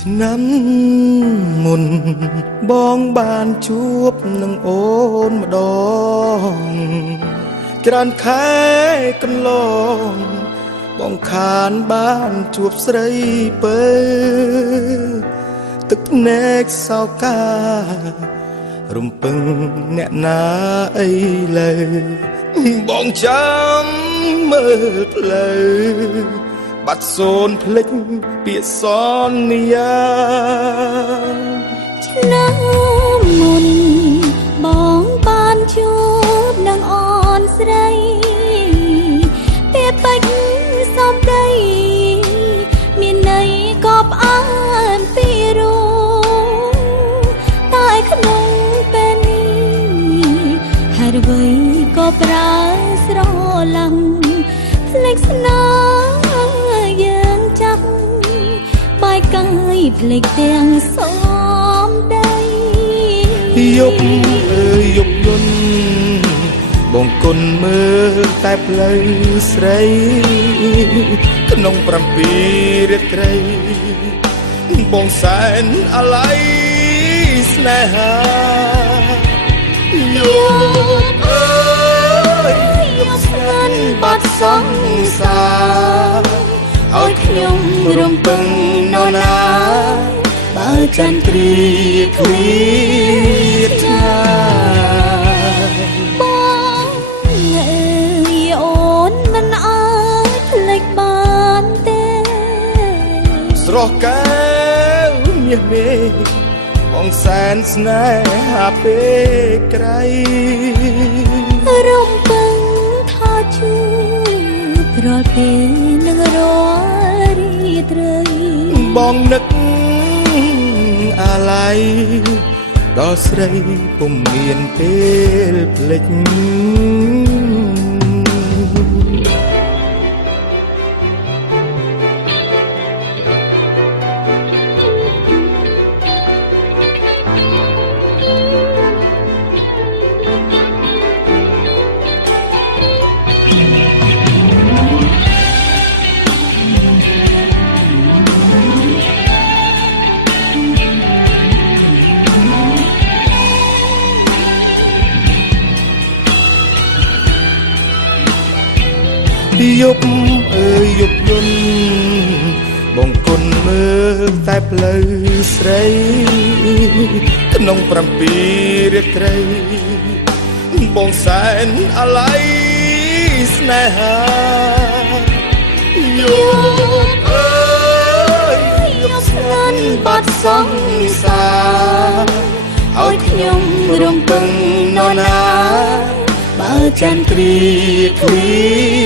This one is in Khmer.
ឆ្នាំមុនបងបានជួបនឹងអូនម្ដងច្រើនខែកន្លងបងខានបានជួបស្រីពើទឹកភ្នែកសោការំពឹងអ្នកណាអីលើបងចាំមើលផ្លូវបាត់សូនភ្លេចពាក្យសន្យាឆ្នាំមុនបងបានជួបនឹងអូនស្រីពេលបាច់សំដីមានន័យក៏ផ្អើមពីរូតែក្នុងពេលនេះហេតុអ្វីក៏ប្រើស្រឡាញ់ភ្លេចស្នេហ៍យើងចាប់បាយកាយភ្លេចទាំងសំដីយប់អើយយប់យន់បងគុណមើលតែផ្លូវស្រីក្នុង7រាត្រីបងសែនអាឡ័យស្នេហាយប់អើយយប់ស្ងាត់បាត់សង្សារឲ្យខ្ញុំរំពឹងនរណាបើចន្ទ្រីឃ្លៀតឆ្ងាយបងអើយអូនមិនអាចភ្លេចបានទេស្រស់កែវមាសមេបងសែនស្នេហាពេលក្រៃរំពឹងថាជួបរាល់ពេលនឹងរាល់រាត្រីបងនឹកអាឡ័យដល់ស្រីពុំមានពេលភ្លេចយប់អើយយប់យន់បងគុណមើលតែផ្លូវស្រីក្នុង7រាត្រីបងសែនអាឡ័យស្នេហាយប់អើយយប់ស្ងាត់បាត់សង្សារឲ្យខ្ញុំរំពឹងនរណាបើចន្ទ្រីឃ្លៀ